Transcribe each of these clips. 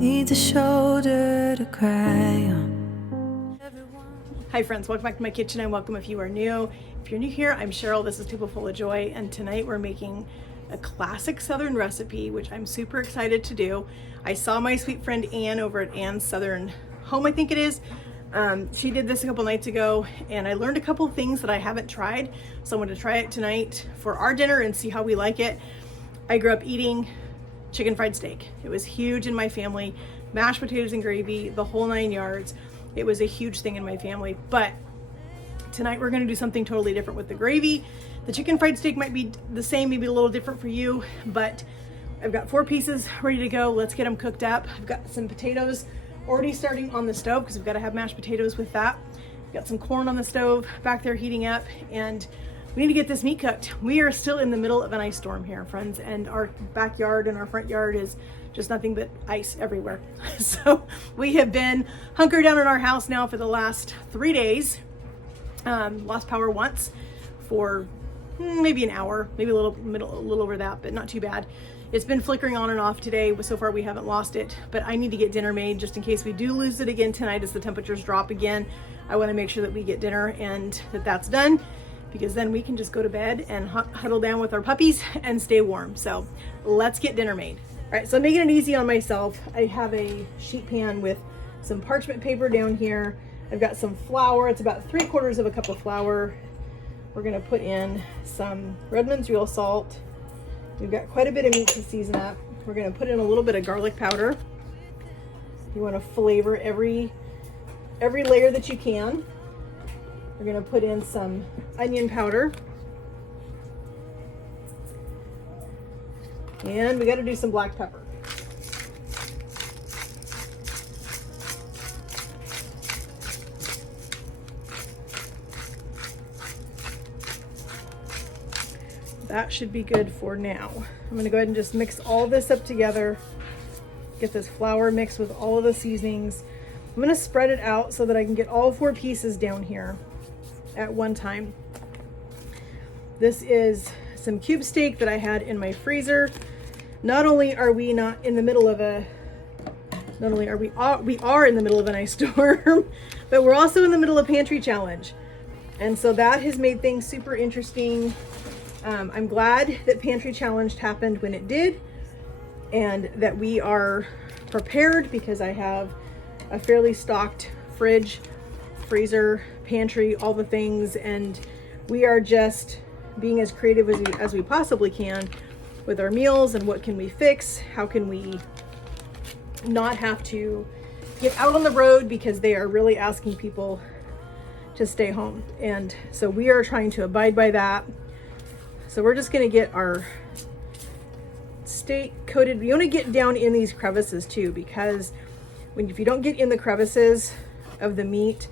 Needs a shoulder to cry on. Hi friends, welcome back to my kitchen and welcome if you are new. If you're new here, I'm Cheryl, this is People Full of Joy, and tonight we're making a classic Southern recipe, which I'm super excited to do. I saw my sweet friend Ann over at Ann's Southern Home, I think it is. She did this a couple nights ago and I learned a couple things that I haven't tried. So I'm going to try it tonight for our dinner and see how we like it. I grew up eating chicken fried steak. It was huge in my family. Mashed potatoes and gravy, the whole 9 yards. It was a huge thing in my family. But tonight we're going to do something totally different with the gravy. The chicken fried steak might be the same, maybe a little different for you, but I've got 4 pieces ready to go. Let's get them cooked up. I've got some potatoes already starting on the stove because we've got to have mashed potatoes with that. I've got some corn on the stove back there heating up, and we need to get this meat cooked. We are still in the middle of an ice storm here, friends, and our backyard and our front yard is just nothing but ice everywhere. So we have been hunkered down in our house now for the last 3 days. Lost power once for maybe an hour, maybe a little over that, but not too bad. It's been flickering on and off today. So far we haven't lost it, but I need to get dinner made just in case we do lose it again tonight as the temperatures drop again. I want to make sure that we get dinner and that's done, because then we can just go to bed and huddle down with our puppies and stay warm. So let's get dinner made. All right, so I'm making it easy on myself. I have a sheet pan with some parchment paper down here. I've got some flour. It's about 3/4 cup of flour. We're gonna put in some Redmond's real salt. We've got quite a bit of meat to season up. We're gonna put in a little bit of garlic powder. You wanna flavor every layer that you can. We're gonna put in some onion powder. And we gotta do some black pepper. That should be good for now. I'm gonna go ahead and just mix all this up together. Get this flour mixed with all of the seasonings. I'm gonna spread it out so that I can get all 4 pieces down here at one time. This is some cube steak that I had in my freezer. Not only are we not in the middle of we are in the middle of an ice storm, but we're also in the middle of pantry challenge. And so that has made things super interesting. I'm glad that pantry challenge happened when it did and that we are prepared, because I have a fairly stocked fridge, freezer, pantry, all the things, and we are just being as creative as we possibly can with our meals and what can we fix, how can we not have to get out on the road, because they are really asking people to stay home, and so we are trying to abide by that. So we're just going to get our steak coated. We want to get down in these crevices too, because if you don't get in the crevices of the meat,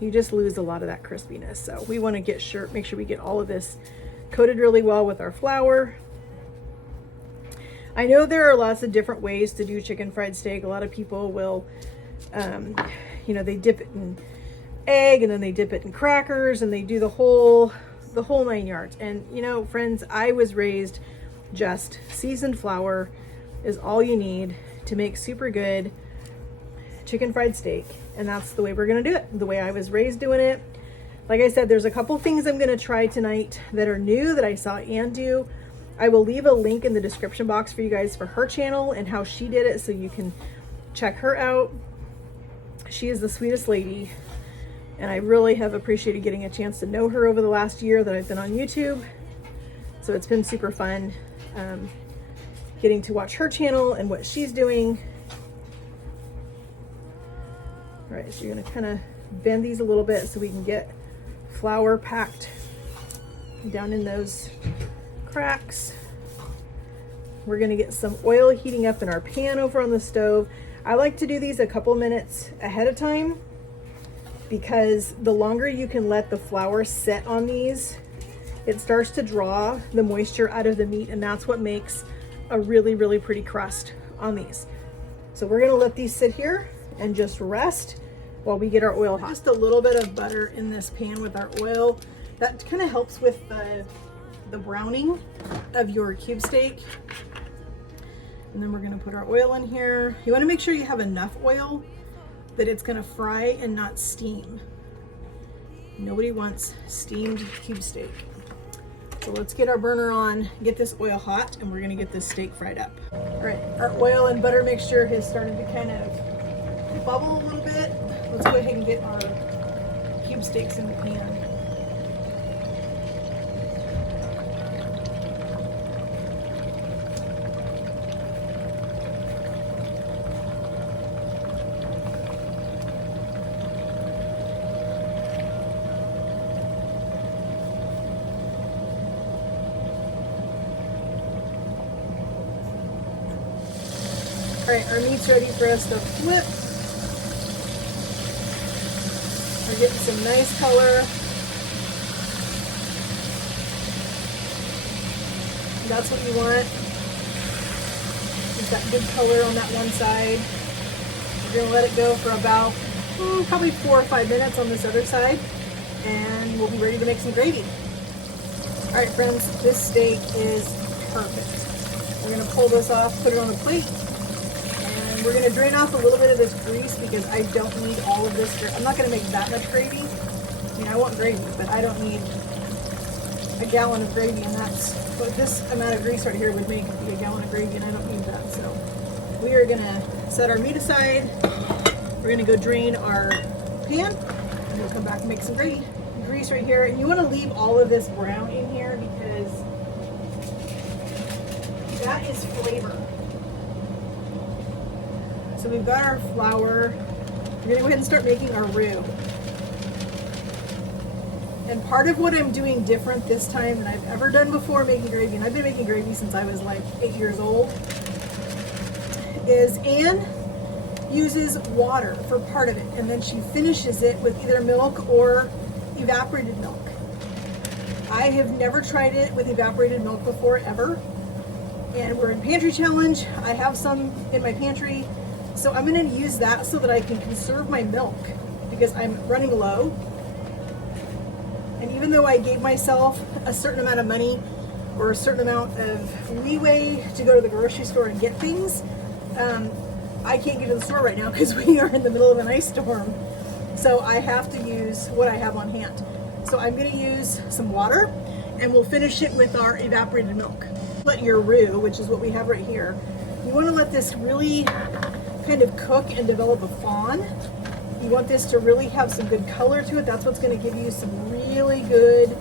you just lose a lot of that crispiness. So we want to make sure we get all of this coated really well with our flour. I know there are lots of different ways to do chicken fried steak. A lot of people will, they dip it in egg and then they dip it in crackers and they do the whole 9 yards. And friends, I was raised just seasoned flour is all you need to make super good chicken fried steak, and that's the way we're gonna do it, the way I was raised doing it. Like I said, there's a couple things I'm gonna try tonight that are new that I saw Ann do. I will leave a link in the description box for you guys for her channel and how she did it, so you can check her out. She is the sweetest lady, and I really have appreciated getting a chance to know her over the last year that I've been on YouTube. So it's been super fun getting to watch her channel and what she's doing. All right, so you're gonna kind of bend these a little bit so we can get flour packed down in those cracks. We're gonna get some oil heating up in our pan over on the stove. I like to do these a couple minutes ahead of time, because the longer you can let the flour sit on these, it starts to draw the moisture out of the meat, and that's what makes a really, really pretty crust on these. So we're gonna let these sit here and just rest while we get our oil hot. Just a little bit of butter in this pan with our oil. That kind of helps with the browning of your cube steak. And then we're gonna put our oil in here. You wanna make sure you have enough oil that it's gonna fry and not steam. Nobody wants steamed cube steak. So let's get our burner on, get this oil hot, and we're gonna get this steak fried up. All right, our oil and butter mixture has started to kind of bubble a little bit. Let's go ahead and get our cube steaks in the pan. All right, our meat's ready for us to flip. We're getting some nice color. That's what you want. We've got good color on that one side. We're gonna let it go for about probably 4 or 5 minutes on this other side, and we'll be ready to make some gravy. All right, friends, this steak is perfect. We're gonna pull this off, put it on a plate. We're going to drain off a little bit of this grease because I don't need all of this. I'm not going to make that much gravy. I mean, I want gravy, but I don't need a gallon of gravy, and that's what this amount of grease right here would make be a gallon of gravy, and I don't need that. So we are going to set our meat aside. We're going to go drain our pan, and we'll come back and make some gravy. Grease right here, and you want to leave all of this brown in here because that is flavor. So we've got our flour. We're gonna go ahead and start making our roux. And part of what I'm doing different this time than I've ever done before making gravy, and I've been making gravy since I was like 8 years old, is Anne uses water for part of it, and then she finishes it with either milk or evaporated milk. I have never tried it with evaporated milk before, ever. And we're in Pantry Challenge. I have some in my pantry. So I'm going to use that so that I can conserve my milk because I'm running low. And even though I gave myself a certain amount of money or a certain amount of leeway to go to the grocery store and get things, I can't get to the store right now because we are in the middle of an ice storm. So I have to use what I have on hand. So I'm going to use some water, and we'll finish it with our evaporated milk. Let your roux, which is what we have right here, you want to let this really kind of cook and develop a fawn. You want this to really have some good color to it. That's what's going to give you some really good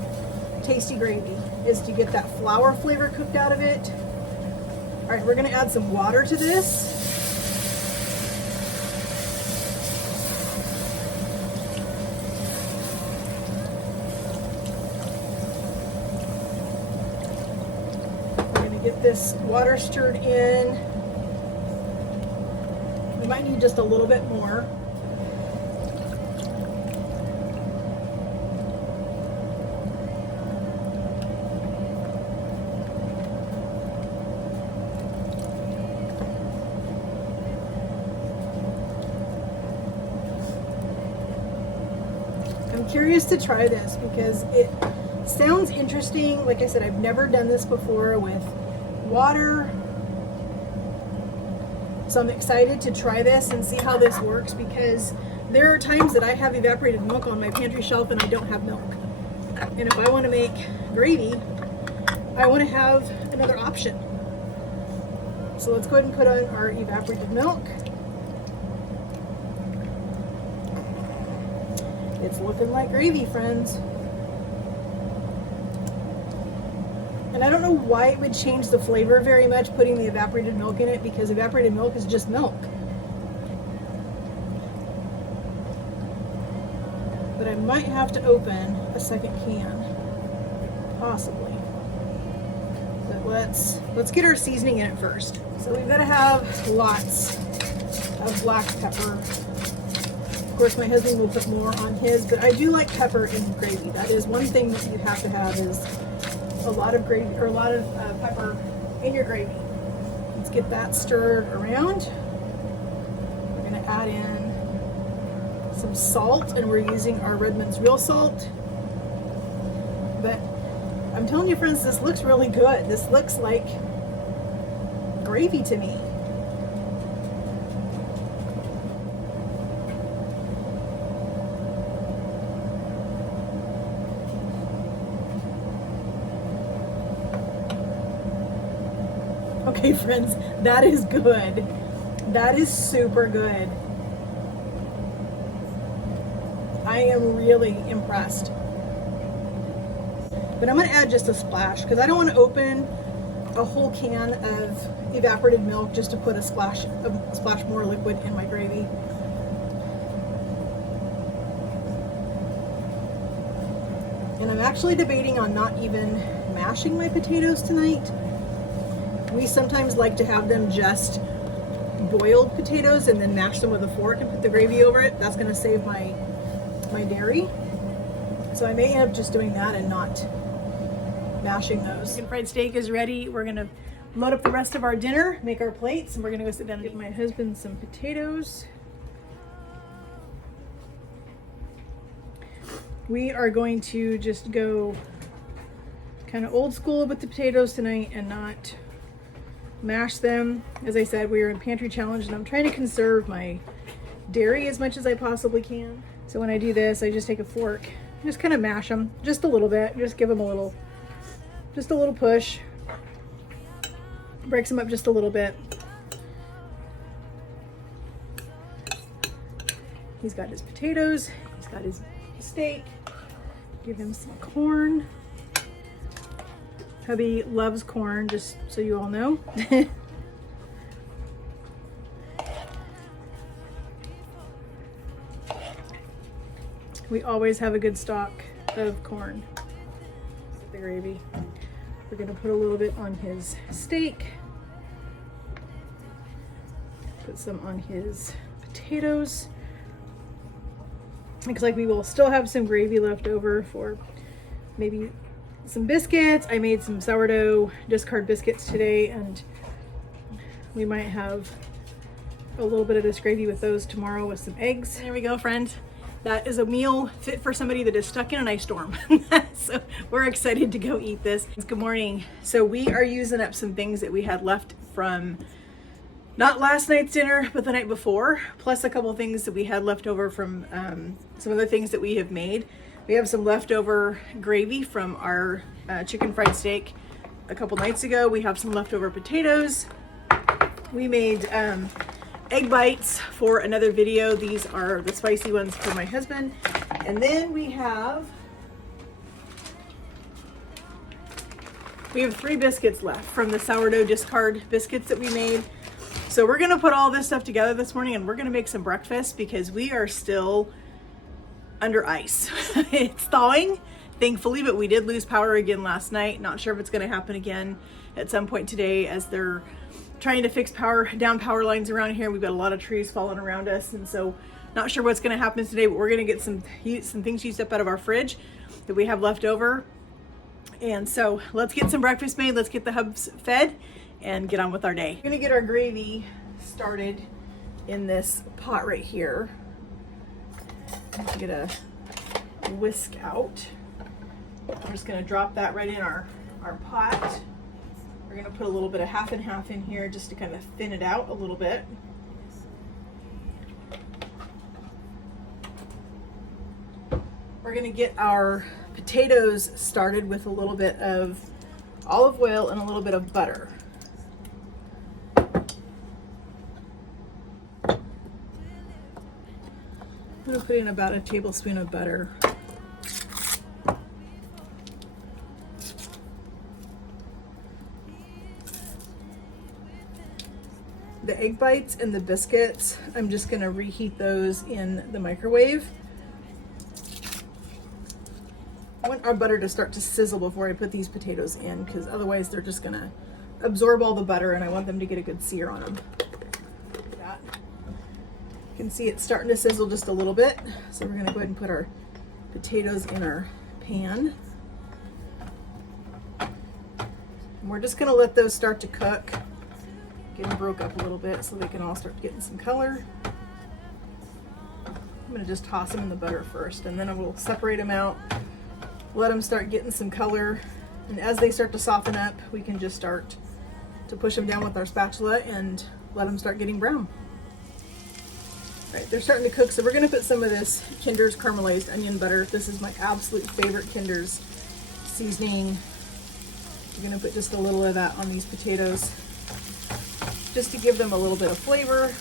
tasty gravy, is to get that flour flavor cooked out of it. All right, we're going to add some water to this. We're going to get this water stirred in. We might need just a little bit more. I'm curious to try this because it sounds interesting. Like I said, I've never done this before with water. So I'm excited to try this and see how this works because there are times that I have evaporated milk on my pantry shelf and I don't have milk. And if I want to make gravy, I want to have another option. So let's go ahead and put on our evaporated milk. It's looking like gravy, friends. And I don't know why it would change the flavor very much putting the evaporated milk in it, because evaporated milk is just milk. But I might have to open a second can, possibly. But let's get our seasoning in it first. So we've got to have lots of black pepper. Of course, my husband will put more on his, but I do like pepper in gravy. That is one thing that you have to have, is a lot of gravy, or a lot of pepper in your gravy. Let's get that stirred around. We're going to add in some salt, and we're using our Redmond's real salt. But I'm telling you, friends, this looks really good. This looks like gravy to me. Okay, friends, that is good. That is super good. I am really impressed. But I'm going to add just a splash because I don't want to open a whole can of evaporated milk just to put a splash more liquid in my gravy. And I'm actually debating on not even mashing my potatoes tonight. We sometimes like to have them just boiled potatoes and then mash them with a fork and put the gravy over it. That's going to save my dairy. So I may end up just doing that and not mashing those. Chicken fried steak is ready. We're going to load up the rest of our dinner, make our plates, and we're going to go sit down and get my husband some potatoes. We are going to just go kind of old school with the potatoes tonight and not mash them. As I said, we are in pantry challenge and I'm trying to conserve my dairy as much as I possibly can. So when I do this, I just take a fork, just kind of mash them just a little bit, just give them just a little push, breaks them up just a little bit. He's got his potatoes, he's got his steak, give him some corn. Hubby loves corn, just so you all know. We always have a good stock of corn. The gravy. We're gonna put a little bit on his steak. Put some on his potatoes. Looks like we will still have some gravy left over for maybe some biscuits. I made some sourdough discard biscuits today, and we might have a little bit of this gravy with those tomorrow with some eggs. There we go, friends. That is a meal fit for somebody that is stuck in an ice storm. So we're excited to go eat this. Good morning. So we are using up some things that we had left from not last night's dinner, but the night before, plus a couple things that we had left over from some other things that we have made. We have some leftover gravy from our chicken fried steak a couple nights ago. We have some leftover potatoes. We made egg bites for another video. These are the spicy ones for my husband. And then we have 3 biscuits left from the sourdough discard biscuits that we made. So we're gonna put all this stuff together this morning and we're gonna make some breakfast because we are still under ice. It's thawing, thankfully, but we did lose power again last night. Not sure if it's gonna happen again at some point today as they're trying to fix power lines around here. We've got a lot of trees falling around us, and so not sure what's going to happen today, but we're going to get some things used up out of our fridge that we have left over. And so let's get some breakfast made, let's get the hubs fed and get on with our day. We're going to get our gravy started in this pot right here. Get a whisk out. I'm just going to drop that right in our pot. We're going to put a little bit of half and half in here just to kind of thin it out a little bit. We're going to get our potatoes started with a little bit of olive oil and a little bit of butter. I'm going to put in about a tablespoon of butter. The egg bites and the biscuits, I'm just going to reheat those in the microwave. I want our butter to start to sizzle before I put these potatoes in because otherwise they're just going to absorb all the butter and I want them to get a good sear on them. You can see it's starting to sizzle just a little bit, so we're going to go ahead and put our potatoes in our pan. And we're just going to let those start to cook. Get them broke up a little bit so they can all start getting some color. I'm going to just toss them in the butter first, and then I will separate them out, let them start getting some color, and as they start to soften up, we can just start to push them down with our spatula and let them start getting brown. All right, they're starting to cook, so we're gonna put some of this Kinder's caramelized onion butter. This is my absolute favorite Kinder's seasoning. We're gonna put just a little of that on these potatoes, just to give them a little bit of flavor.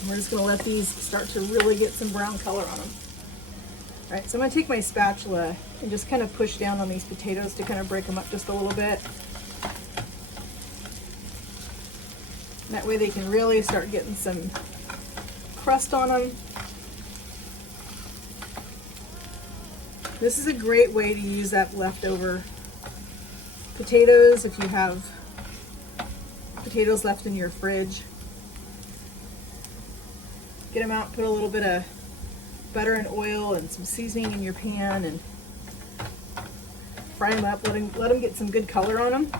And we're just gonna let these start to really get some brown color on them. All right, so I'm gonna take my spatula and just kind of push down on these potatoes to kind of break them up just a little bit. And that way they can really start getting some crust on them. This is a great way to use that leftover potatoes if you have potatoes left in your fridge. Get them out, put a little bit of butter and oil and some seasoning in your pan and fry them up, let them get some good color on them.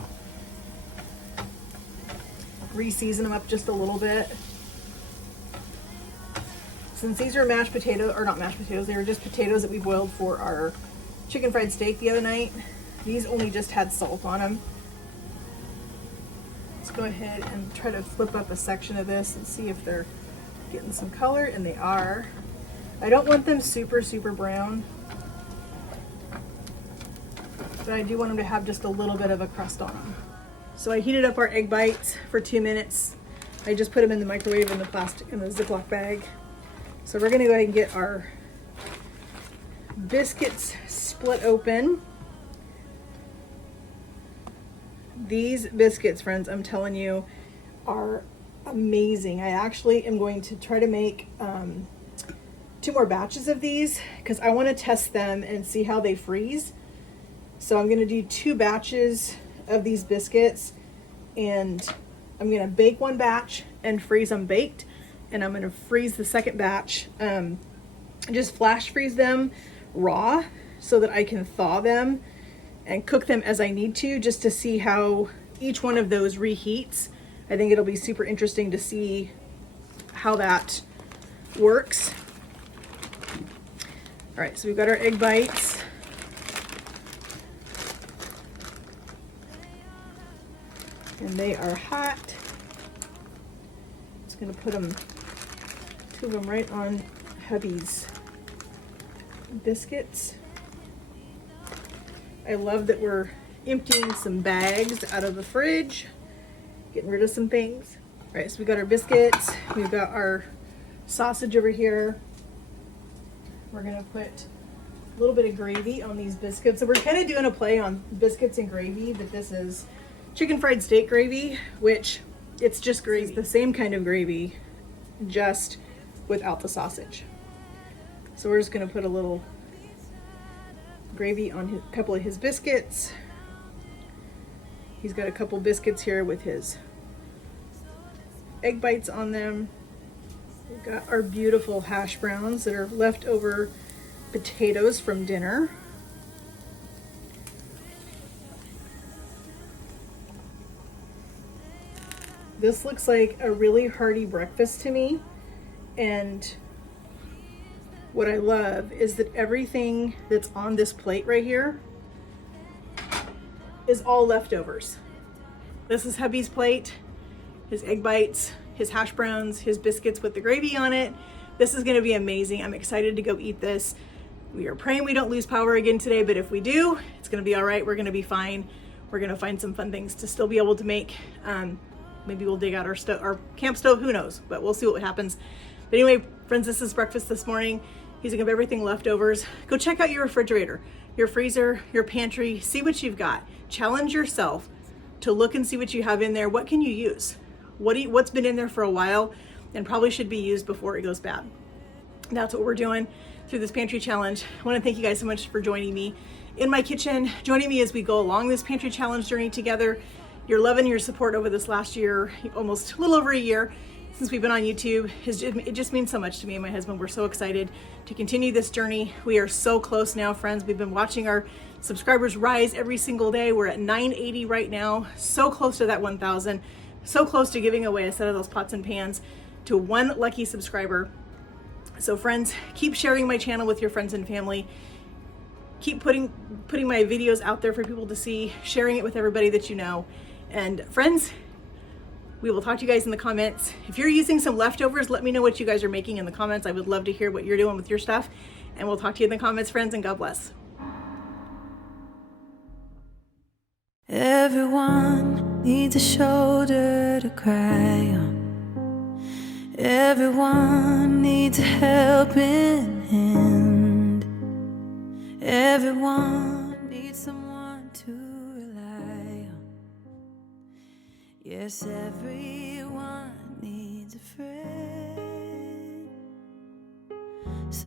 Re-season them up just a little bit. Since these are mashed potatoes, or not mashed potatoes, they were just potatoes that we boiled for our chicken fried steak the other night. These only just had salt on them. Let's go ahead and try to flip up a section of this and see if they're getting some color, and they are. I don't want them super brown, but I do want them to have just a little bit of a crust on them. So I heated up our egg bites for 2 minutes. I just put them in the microwave in the Ziploc bag. So we're gonna go ahead and get our biscuits split open. These biscuits, friends, I'm telling you, are amazing. I actually am going to try to make 2 more batches of these because I want to test them and see how they freeze. So I'm going to do 2 batches of these biscuits, and I'm going to bake 1 batch and freeze them baked, and I'm going to freeze the second batch, just flash freeze them raw so that I can thaw them and cook them as I need to, just to see how each one of those reheats. I think it'll be super interesting to see how that works. All right, so we've got our egg bites. And they are hot. Just gonna put them, 2 of them right on hubby's biscuits. I love that we're emptying some bags out of the fridge, getting rid of some things. All right, so we got our biscuits, we've got our sausage over here. We're gonna put a little bit of gravy on these biscuits. So we're kind of doing a play on biscuits and gravy, but this is chicken fried steak gravy, which it's just gravy. It's the same kind of gravy, just without the sausage. So we're just gonna put a little gravy on a couple of his biscuits. He's got a couple biscuits here with his egg bites on them. We've got our beautiful hash browns that are leftover potatoes from dinner. This looks like a really hearty breakfast to me, and what I love is that everything that's on this plate right here is all leftovers. This is hubby's plate, his egg bites, his hash browns, his biscuits with the gravy on it. This is gonna be amazing. I'm excited to go eat this. We are praying we don't lose power again today, but if we do, it's gonna be all right. We're gonna be fine. We're gonna find some fun things to still be able to make. Maybe we'll dig out our camp stove, who knows, but we'll see what happens. But anyway, friends, this is breakfast this morning. He's gonna have everything leftovers. Go check out your refrigerator, your freezer, your pantry, see what you've got. Challenge yourself to look and see what you have in there. What can you use? What's been in there for a while and probably should be used before it goes bad. That's what we're doing through this pantry challenge. I want to thank you guys so much for joining me in my kitchen, joining me as we go along this pantry challenge journey together. Your love and your support over this last year, almost a little over a year since we've been on YouTube, it just means so much to me and my husband. We're so excited to continue this journey. We are so close now, friends. We've been watching our subscribers rise every single day. We're at 980 right now, so close to that 1,000, so close to giving away a set of those pots and pans to 1 lucky subscriber. So friends, keep sharing my channel with your friends and family. keep putting my videos out there for people to see, sharing it with everybody that you know. And friends, we will talk to you guys in the comments. If you're using some leftovers, let me know what you guys are making in the comments. I would love to hear what you're doing with your stuff. And we'll talk to you in the comments, friends, and God bless. Everyone needs a shoulder to cry on. Everyone needs a helping hand. Everyone needs someone to rely on. Yes, every